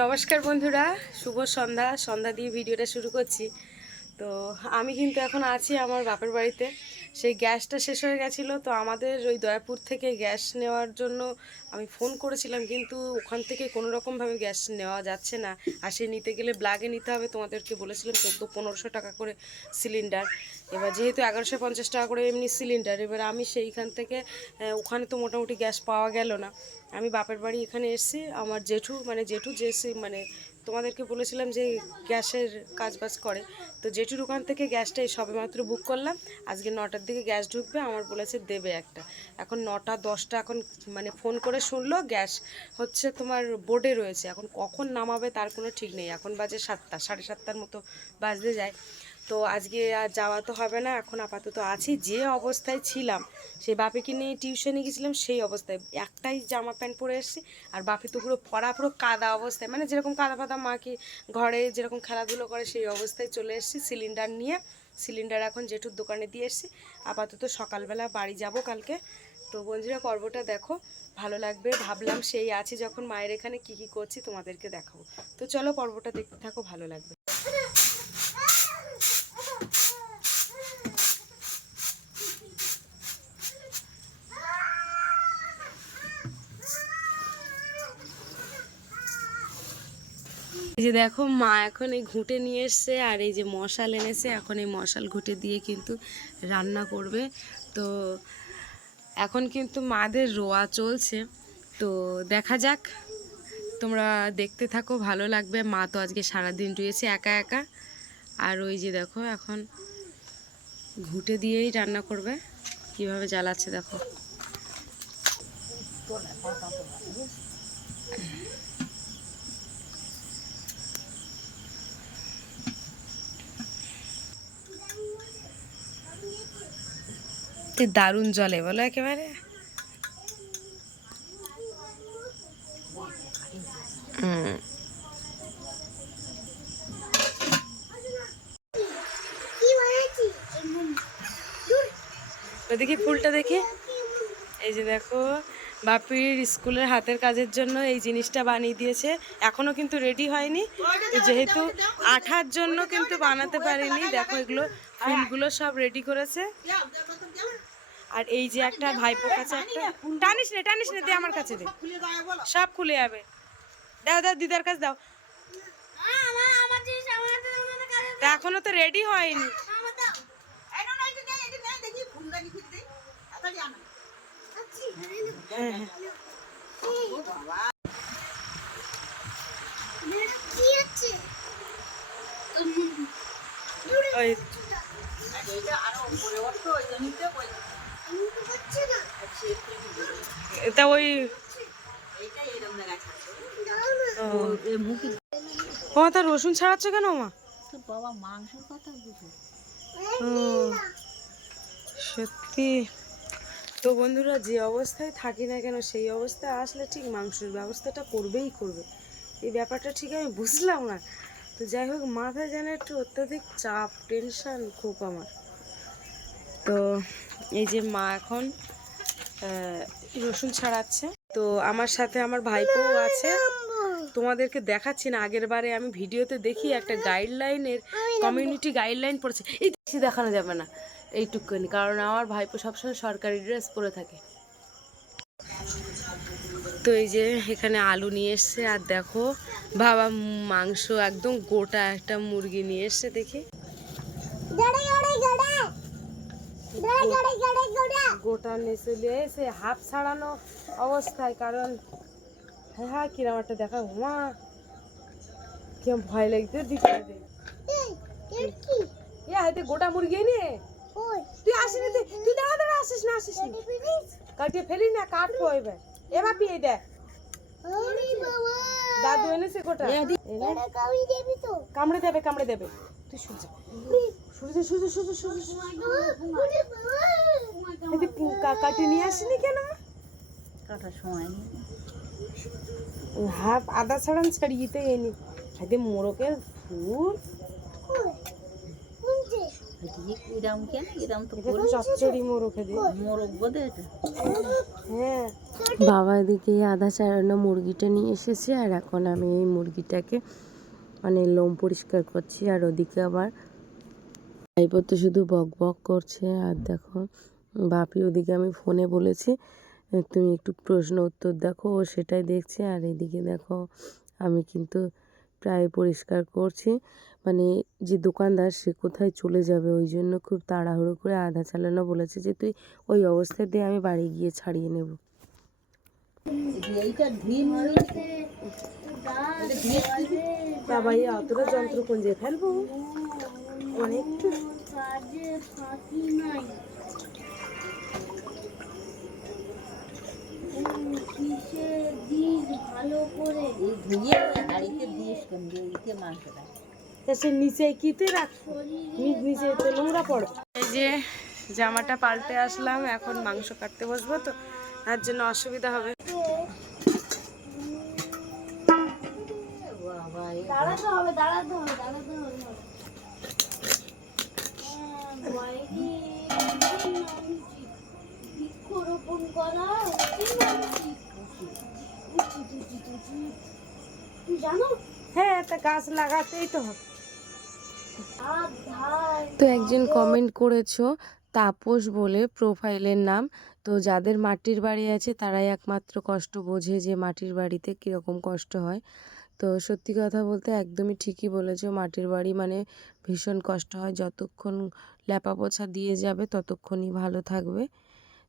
নমস্কার বন্ধুরা, শুভ সন্ধ্যা দিয়ে ভিডিওটা শুরু করছি। তো আমি কিন্তু এখন আছি আমার বাপের বাড়িতে। সেই গ্যাসটা শেষ হয়ে গেছিলো, তো আমাদের ওই দয়াপুর থেকে গ্যাস নেওয়ার জন্য আমি ফোন করেছিলাম, কিন্তু ওখান থেকে কোনো রকমভাবে গ্যাস নেওয়া যাচ্ছে না। আর সে নিতে গেলে ব্লাগে নিতে হবে, তোমাদেরকে বলেছিলাম 1400-1500 টাকা করে সিলিন্ডার। এবার যেহেতু 1150 টাকা করে এমনি সিলিন্ডার, এবার আমি সেইখান থেকে ওখানে তো মোটামুটি গ্যাস পাওয়া গেল না। আমি বাপের বাড়ি এখানে এসেছি, আমার জেঠু মানে তোমাদেরকে বলেছিলাম যে গ্যাসের কাজবাজ করে, তো জেঠুর ওখান থেকে গ্যাসটা সবেমাত্র বুক করলাম। আজকে 9টার দিকে গ্যাস ঢুকবে, আমার বলেছে দেবে একটা। এখন 9টা 10টা, এখন মানে ফোন করে শুনলো গ্যাস হচ্ছে তোমার বোর্ডে রয়েছে, এখন কখন নামাবে তার কোনো ঠিক নেই। এখন বাজে 7টা, 7:30টার মতো বাজতে যায়। তো আজকে আর যাওয়া তো হবে না, এখন আপাতত আছি যে অবস্থায় ছিলাম। সেই বাপিকে নিয়ে টিউশনে গেছিলাম, সেই অবস্থায় একটাই জামা প্যান্ট পরে এসেছি। আর বাপি তো পুরো কাদা অবস্থায়, মানে যেরকম কাদা ফাদা মাকে ঘরে যেরকম খেলাধুলো করে সেই অবস্থায় চলে এসেছি সিলিন্ডার নিয়ে। সিলিন্ডার এখন জেঠুর দোকানে দিয়ে এসেছি। আপাতত সকালবেলা বাড়ি যাব কালকে। তো বন্ধুরা, পর্বটা দেখো, ভালো লাগবে। ভাবলাম সেই আছি যখন মায়ের এখানে কি কি করছি তোমাদেরকে দেখাবো। তো চলো পর্বটা দেখতে থাকো, ভালো লাগবে। এই যে দেখো, মা এখন এই ঘুঁটে নিয়ে এসছে, আর এই যে মশাল এনেছে, এখন এই মশাল ঘুঁটে দিয়ে কিন্তু রান্না করবে। তো এখন কিন্তু মাদের রোয়া চলছে, তো দেখা যাক, তোমরা দেখতে থাকো, ভালো লাগবে। মা তো আজকে সারাদিন রয়েছে একা একা। আর ওই যে দেখো, এখন ঘুঁটে দিয়েই রান্না করবে, কিভাবে জ্বালাচ্ছে দেখো। দারুণ জলে বলো একেবারে। দেখি ফুলটা দেখি। এই যে দেখো, বাপির স্কুলের হাতের কাজের জন্য এই জিনিসটা বানিয়ে দিয়েছে। এখনো কিন্তু রেডি হয়নি, যেহেতু আঠার জন্য কিন্তু বানাতে পারিনি। দেখো এগুলো ফুলগুলো সব রেডি করেছে। আর এই যে একটা ভাইপোর কাছে একটা, টানিস নে দে আমার কাছে, দে, সব খুলে যাবে। দাও দাও, দিদার কাছে দাও। এখনো তো রেডি হয়নি। এটা ওই তা রসুন ছাড়াচ্ছ কেন মা? বাবা মাংসের কথা সত্যি তো বন্ধুরা, যে অবস্থায় থাকি না কেন সেই অবস্থায় আসলে ঠিক মাংসের ব্যবস্থাটা করবেই করবে। এই ব্যাপারটা ঠিক আমি বুঝলাম না। তো যাই হোক, মাথায় যেন একটু অত্যাধিক চাপ, টেনশন খুব আমার। তো এই যে মা এখন রসুন ছাড়াচ্ছে। তো আমার সাথে আমার ভাইপোও আছে, তোমাদেরকে দেখাচ্ছি না। আগের বারে আমি ভিডিওতে দেখি একটা গাইডলাইনের, কমিউনিটি গাইডলাইন পড়েছে, এই বেশি দেখানো যাবে না এইটুকুনি, কারণ আমার ভাইপো সবসময় সরকারি ড্রেস পরে থাকে। তো এই যে এখানে আলু নিয়ে এসছে, আর দেখো বাবা মাংস একদম গোটা একটা মুরগি নিয়ে এসছে। দেখি গোটা নিয়ে এসে হাফ ছাড়ানো অবস্থায়, কারণ হ্যাঁ কিরম একটা দেখা, মা কিরম ভয় লাগতে দিতে হাতে গোটা মুরগি নিয়ে তুই আসিনি, তুই দাঁড়া আসিস না কাটিয়ে ফেলি না, কাটবো এবার। এবার পিয়ে দেখ, দাদু এনেছে গোটা, কামড়ে দেবে তুই কাটি নিয়ে আসিনি কেন? কাটার সময় হাফ আদা ছাড়ান ছাড়িয়ে এনি হাতে মোরকের ফুল এরম কেন এরম তো এটা তো চচ্চড়ি মোরগ দিয়ে। মোরগ বোধ এটা। হ্যাঁ, বাবা এদিকে আধা চারানো মুরগিটা নিয়ে এসেছে, আর এখন আমি এই মুরগিটাকে মানে লোম পরিষ্কার করছি। আর ওদিকে আবার ভাইপো তো শুধু বক বক করছে। আর দেখো বাপি ওদিকে আমি ফোনে বলেছি তুমি একটু প্রশ্ন উত্তর দেখো, ও সেটাই দেখছে। আর এদিকে দেখো আমি কিন্তু প্রায় পরিষ্কার করছি, মানে যে দোকানদার সে কোথায় চলে যাবে ওই জন্য খুব তাড়াহুড়ো করে আধা চালানো বলেছে যে তুই ওই অবস্থায় দিয়ে আমি বাড়ি গিয়ে ছাড়িয়ে নেব। বাবা অতটা যন্ত্র কোন যে ফেলবো অনেকটু নিচে কিতে রাখছো, নিচে নোংরা পড়ে। এই যে জামাটা পাল্টে আসলাম, এখন মাংস কাটতে বসবো, তো তার জন্য অসুবিধা হবে। দাঁড়াতে হবে দাঁড়াতে হবে দাঁড়াতে হবে। বৃক্ষরোপণ করা জানো, হ্যাঁ একটা গাছ লাগাতেই তো হবে। তো একজন কমেন্ট করেছো তাপস বলে প্রোফাইলের নাম, তো যাদের মাটির বাড়ি আছে তারাই একমাত্র কষ্ট বোঝে যে মাটির বাড়িতে কীরকম কষ্ট হয়। তো সত্যি কথা বলতে একদমই ঠিকই বলেছো, মাটির বাড়ি মানে ভীষণ কষ্ট হয়, যতক্ষণ ল্যাপা পোছা দিয়ে যাবে ততক্ষণই ভালো থাকবে।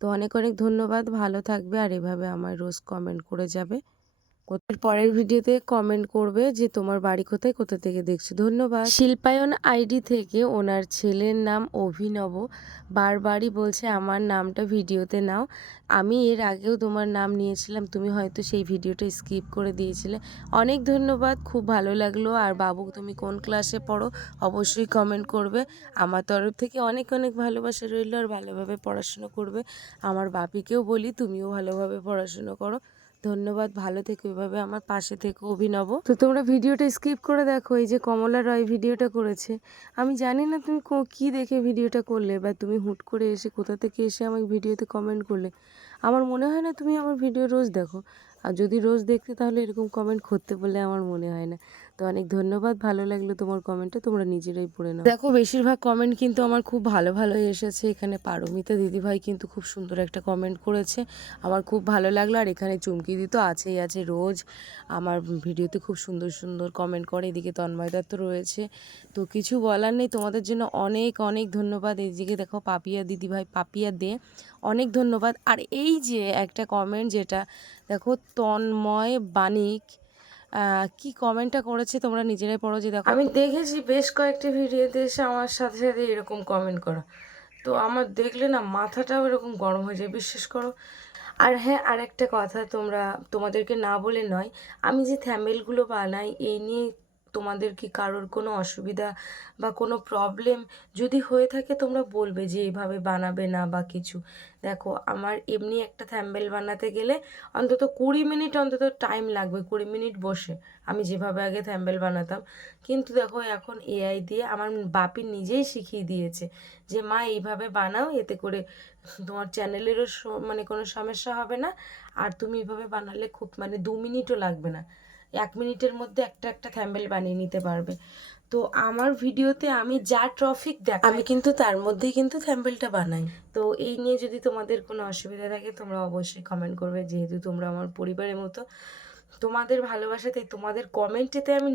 তো অনেক অনেক ধন্যবাদ, ভালো থাকবে আর এভাবে আমার রোজ কমেন্ট করে যাবে। পরের ভিডিওতে কমেন্ট করবে যে তোমার বাড়ি কোথায়, কোথা থেকে দেখছো। ধন্যবাদ। শিল্পায়ন আইডি থেকে ওনার ছেলের নাম অভিনব, বারবারই বলছে আমার নামটা ভিডিওতে নাও। আমি এর আগেও তোমার নাম নিয়েছিলাম, তুমি হয়তো সেই ভিডিওটা স্কিপ করে দিয়েছিলে। অনেক ধন্যবাদ, খুব ভালো লাগলো। আর বাবু তুমি কোন ক্লাসে পড়ো অবশ্যই কমেন্ট করবে। আমার তরফ থেকে অনেক অনেক ভালোবাসা রইল, আর ভালোভাবে পড়াশুনো করবে। আমার বাপিকেও বলি তুমিও ভালোভাবে পড়াশুনো করো। ধন্যবাদ, ভালো থেকো, এভাবে আমার পাশে থেকো অভিনব। তো তোমরা ভিডিওটা স্কিপ করে দেখো, এই যে কমলা রয় ভিডিওটা করেছে, আমি জানি না তুমি কি দেখে ভিডিওটা করলে, বা তুমি হুট করে এসে কোথা থেকে এসে আমাকে ভিডিওতে কমেন্ট করলে। আমার মনে হয় না তুমি আমার ভিডিও রোজ দেখো, আর যদি রোজ দেখতে তাহলে এরকম কমেন্ট করতে বলে আমার মনে হয় না। তো অনেক ধন্যবাদ, ভালো লাগলো তোমার কমেন্টটা, তোমরা নিজেরাই পড়ে নাও। দেখো বেশিরভাগ কমেন্ট কিন্তু আমার খুব ভালো ভালোই এসেছে। এখানে পারমিতা দিদিভাই কিন্তু খুব সুন্দর একটা কমেন্ট করেছে, আমার খুব ভালো লাগলো। আর এখানে চুমকি দি তো আছেই আছে, রোজ আমার ভিডিওতে খুব সুন্দর সুন্দর কমেন্ট করে। এদিকে তন্ময় দত্ত রয়েছে, তো কিছু বলার নেই, তোমাদের জন্য অনেক অনেক ধন্যবাদ। এইদিকে দেখো পাপিয়া দিদিভাই, পাপিয়া দে, অনেক ধন্যবাদ। আর এই যে একটা কমেন্ট যেটা দেখো তন্ময় বাণিক কি কমেন্টটা করেছে তোমরা নিজেরাই পড়ো। যে দেখো আমি দেখেছি বেশ কয়েকটি ভিডিওতে এসে আমার সাথে সাথে এরকম কমেন্ট করা, তো আমার দেখলে না মাথাটাও এরকম গরম হয়ে যায়, বিশ্বাস করো। আর হ্যাঁ, আর একটা কথা, তোমাদেরকে না বলে নয়, আমি যে থ্যাম্বেলগুলো বানাই এই নিয়ে তোমাদের কি কারোর কোনো অসুবিধা বা কোনো প্রবলেম যদি হয়ে থাকে তোমরা বলবে যে এইভাবে বানাবে না বা কিছু। দেখো আমার এমনি একটা থ্যাম্বেল বানাতে গেলে অন্তত 20 মিনিট অন্তত টাইম লাগবে, 20 মিনিট বসে আমি যেভাবে আগে থ্যাম্বেল বানাতাম। কিন্তু দেখো এখন এআই দিয়ে আমার বাপি নিজেই শিখিয়ে দিয়েছে যে মা এইভাবে বানাও, এতে করে তোমার চ্যানেলেরও মানে কোনো সমস্যা হবে না, আর তুমি এইভাবে বানালে খুব মানে 2 মিনিটও লাগবে না, 1 মিনিটের মধ্যে একটা একটা থ্যাম্বেল বানিয়ে নিতে পারবে। তো আমার ভিডিওতে আমি যা ট্রফিক দেখ আমি কিন্তু তার মধ্যেই কিন্তু থ্যাম্বেলটা বানাই। তো এই নিয়ে যদি তোমাদের কোনো অসুবিধা থাকে তোমরা অবশ্যই কমেন্ট করবে, যেহেতু তোমরা আমার পরিবারের মতো। তোমাদের ভালোবাসাতে, তোমাদের কমেন্টেতে আমি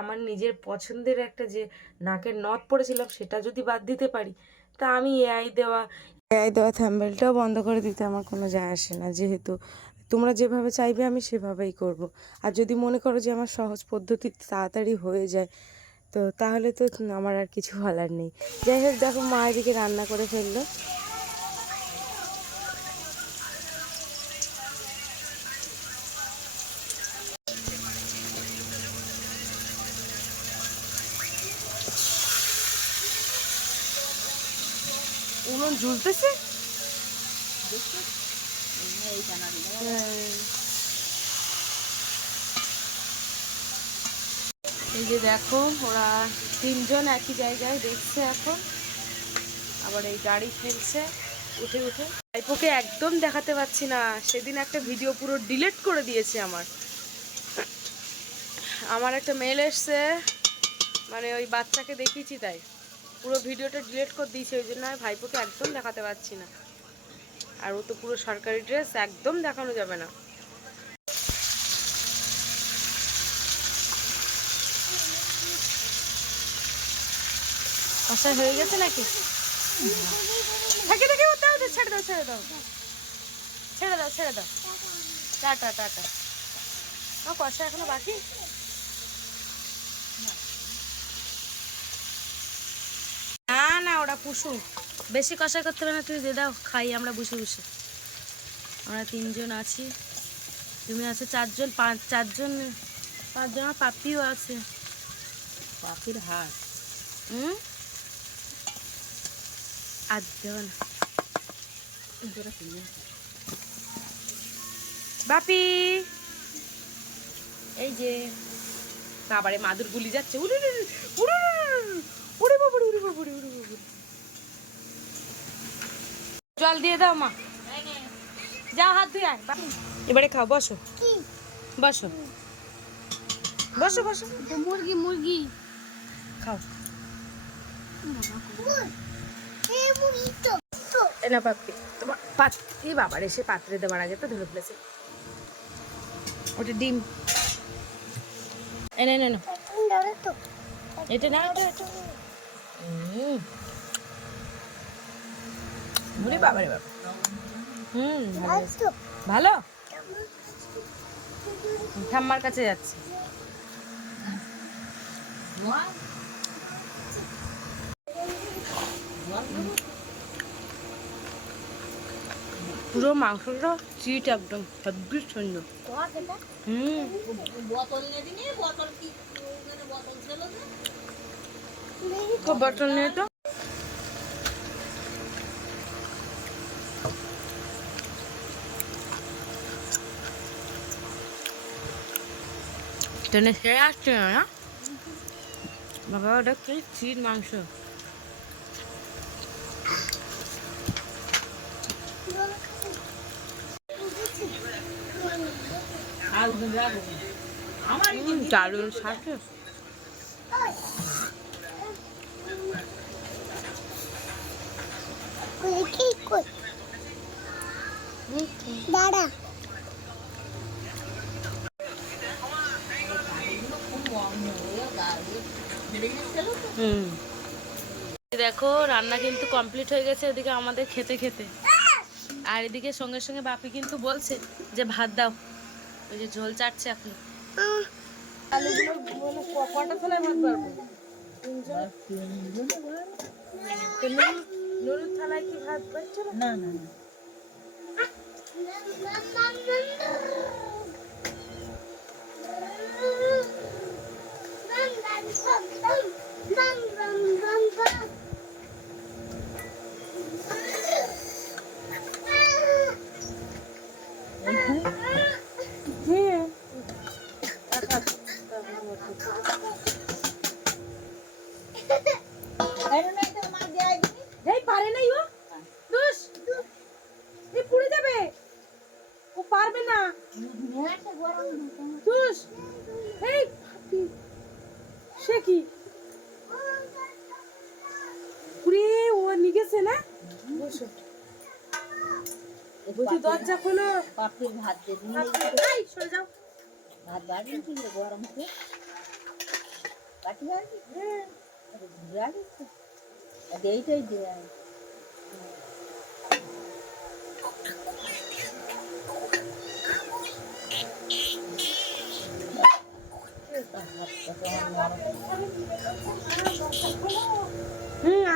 আমার নিজের পছন্দের একটা যে নাকের নথ পড়েছিলাম সেটা যদি বাদ দিতে পারি, তা আমি এআই দেওয়া থ্যাম্বেলটাও বন্ধ করে দিতে আমার কোনো যায় আসে না, যেহেতু তোমরা যেভাবে চাইবে আমি সেভাবেই করব। আর যদি মনে করো যে আমার সহজ পদ্ধতি তাড়াতাড়ি হয়ে যায়, তো তাহলে তো আমার আর কিছু বলার নেই। যাই হোক, দেখো মা এদিকে রান্না করে ফেললো। উনুন ঝুলতেছে। এই যে দেখো ওরা তিনজন একই জায়গায় দেখছে এখন, আবার এই গাড়ি ফেলছে উঠে উঠে। ভাইপোকে একদম দেখাতে পাচ্ছি না, সেদিন একটা ভিডিও পুরো ডিলিট করে দিয়েছে আমার। আমার একটা মেল এসছে, মানে ওই বাচ্চাকে দেখিয়েছি তাই পুরো ভিডিওটা ডিলিট করে দিয়েছে। ওই জন্য ভাইপোকে একদম দেখাতে পাচ্ছি না। আর ও তো পুরো সরকারি ড্রেস, একদম দেখানো যাবে না। কষাই হয়ে গেছে নাকি? থাকে থাকে, দাও দাও, ছেড়ে দাও ছেড়ে দাও ছেড়ে দাও ছেড়ে দাও। Tata tata. কষা এখনো বাকি। না না, ওরা পুষু, বেশি কষাই করতে হবে না, তুমি দিয়ে দাও, খাই আমরা বসে বসে। আমরা 3 জন আছি, তুমি আছে 4 জন, 4 জন, 5 জন। পাপিও আছে। পাখির হাট। আর দেব না বাপি। এই যে বাবারে মাদুর গুলি যাচ্ছে, উড়ে উড়ে উড়ে উড়ে বাবারে, উড়ে বাবারে, উড়ে বাবারে। জল দিয়ে দাও মা, যাও হাত ধুয়ে আয়। এবারে খাও, বসো বসো বসো বসো। মুরগি মুরগি খাও। না পাপ্পি, তোমার পাত্রে, বাবার এসে পাত্রে দেওয়ার আগে তো ধরে ফেলেছে। ওটা ডিম এনে না, এটা না, ওরে বাবারে বাবা। ভালো। ঠাম্মার কাছে যাচ্ছে। পুরো মাংসটা চিট একদম হেব্বি সুন্দর। বোতল নেই তো। টেনে সেরে আসছে না বাবা, ওটা কি চিট মাংস। দারুণ স্বাদ। দাদা দেখো রান্না কিন্তু কমপ্লিট হয়ে গেছে, এদিকে আমাদের খেতে খেতে। আর এদিকে সঙ্গে সঙ্গে বাপি কিন্তু বলছে যে ভাত দাও, ওই যে ঝোল চাটছে এখন। কটা থালায় ভাত পারবো? নুরুর থালায় কি ভাত পাচ্ছে না? না না পারে নাই ও, দুষ, এই পুড়ে যাবে, ও পারবে না, দুষ। এই সে কি পুড়ে ও নিগেছে না? বসো, বলছি দরজা খোলো। পাখির ভাত দিয়ে এই সরে যাও। ভাত বাড়ি দিলে গরম করে পাখি বাড়ি রাখিস এইটাই দেয়।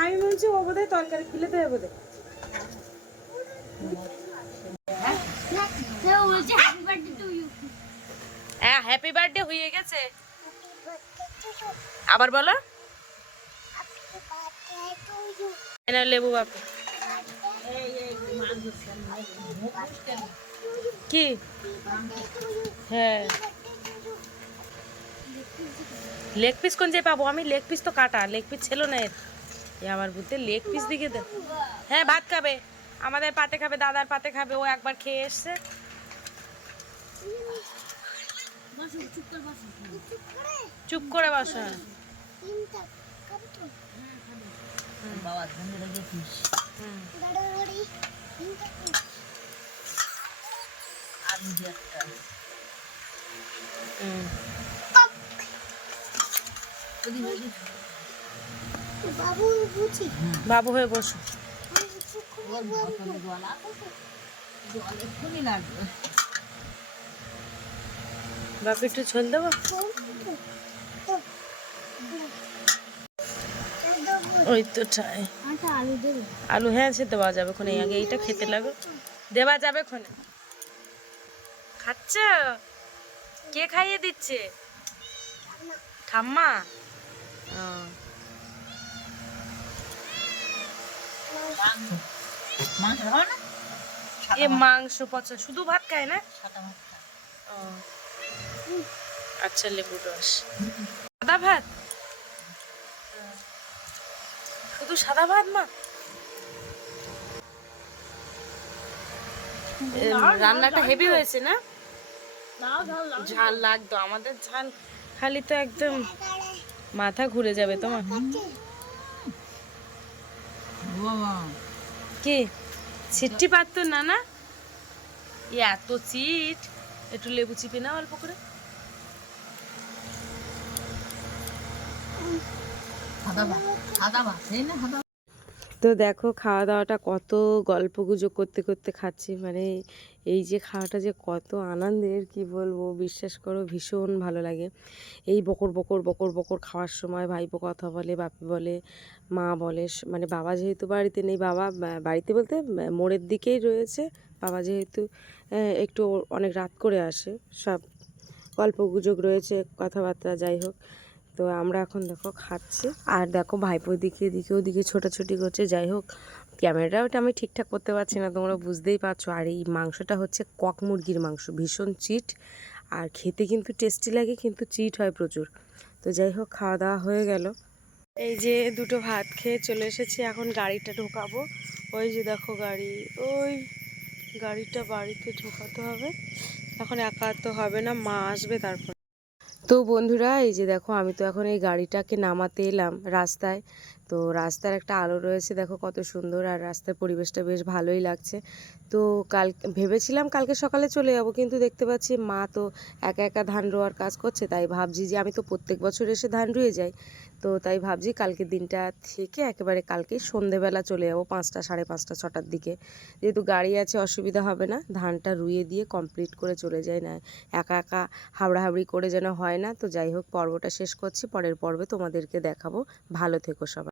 আমি বলছি ও বোধহয় তরকারি খুলে দেবে বোধহয়। হ্যাঁ হ্যাপি বার্থডে হয়ে গেছে, আবার বলো। লেবু বাপু কি? হ্যাঁ লেগ পিস কোন যে পাবো আমি? লেগ পিস তো কাটা, লেগ পিস ছিল না এর। এ আমার বুঝতে লেগ পিস দিকে দে। হ্যাঁ ভাত খাবে, আমাদের পাতে খাবে, দাদার পাতে খাবে, ও একবার খেয়ে এসছে। চুপ করে বসো। বাবার জন্য রেখেছিস আলু দিয়ে একটা বাবু হয়ে বসো। জল আছে তো? জল এক্ষুনি লাগবে। বাপু একটু ঝোল দেবো। ওই তো ঠাই আলু, হ্যাঁ সে দেওয়া যাবে ক্ষণে, আগে এইটা খেতে লাগো, দেওয়া যাবে ক্ষণে। খাচ্ছ? কে খাইয়ে দিচ্ছে? ঠাম্মা? ও, মাংস খাও না? এ মাংস পচা, শুধু ভাত খায় না? সাদা ভাত খাও। ও আচ্ছা, লেবু রস। সাদা ভাত? শুধু সাদা ভাত মা? রান্নাটা হেভি হয়েছে না? ঝাল লাগতো, আমাদের ঝাল খালি তো একদম মাথা ঘুরে যাবে তোমার। বাবা কি ছিটটি পারতো না? না এত চিট, একটু লেবু চিপে না অল্প করে। সাদা ভাত, সাদা ভাত এই না সাদা। তো দেখো খাওয়া দাওয়াটা কত গল্প গুজব করতে করতে খাচ্ছি, মানে এই যে খাওয়াটা যে কত আনন্দের কি বলবো, বিশ্বাস করো ভীষণ ভালো লাগে। এই বকর বকর বকর বকর খাওয়ার সময় ভাইপো কথা বলে, বাপি বলে, মা বলে, মানে বাবা যেহেতু বাড়িতে নেই, বাবা বাড়িতে বলতে মোড়ের দিকেই রয়েছে, বাবা যেহেতু একটু অনেক রাত করে আসে, সব গল্প গুজব রয়েছে, কথাবার্তা, যাই হোক। তো আমরা এখন দেখো খাচ্ছি, আর দেখো ভাইপো দিকে ওদিকে ছোটাছুটি করছে। যাই হোক, ক্যামেরাটা ওটা আমি ঠিকঠাক করতে পারছি না, তোমরা বুঝতেই পারছো। আর এই মাংসটা হচ্ছে কক মুরগির মাংস, ভীষণ চিট, আর খেতে কিন্তু টেস্টি লাগে, কিন্তু চিট হয় প্রচুর। তো যাই হোক, খাওয়া দাওয়া হয়ে গেল। এই যে দুটো ভাত খেয়ে চলে এসেছি, এখন গাড়িটা ঢোকাবো। ওই যে দেখো গাড়ি, ওই গাড়িটা বাড়িতে ঢোকাতে হবে। এখন একা তো হবে না, মা আসবে তারপর। তো বন্ধুরা, এই যে দেখো আমি তো এখন এই গাড়িটাকে নামাতে এলাম রাস্তায়। তো রাস্তার একটা আলো রয়েছে, দেখো কত সুন্দর, আর রাস্তার পরিবেশটা বেশ ভালোই লাগছে। তো ভেবেছিলাম কালকে সকালে চলে যাব, কিন্তু দেখতে পাচ্ছি মা তো একা একা ধান রোয়ার কাজ করছে, তাই ভাবছি যে আমি তো প্রত্যেক বছর এসে ধান রুয়ে যাই, তো তাই ভাবছি কালকের দিনটা থেকে একেবারে কালকেই সন্ধেবেলা চলে যাবো, 5টা, 5:30, 6টার দিকে। যেহেতু গাড়ি আছে অসুবিধা হবে না, ধানটা রুয়ে দিয়ে কমপ্লিট করে চলে যায়, না একা একা হাবড়াহাবড়ি করে যেন হয় না। তো যাই হোক, পর্বটা শেষ করছি, পরের পর্বে তোমাদেরকে দেখাবো। ভালো থেকো সবাই।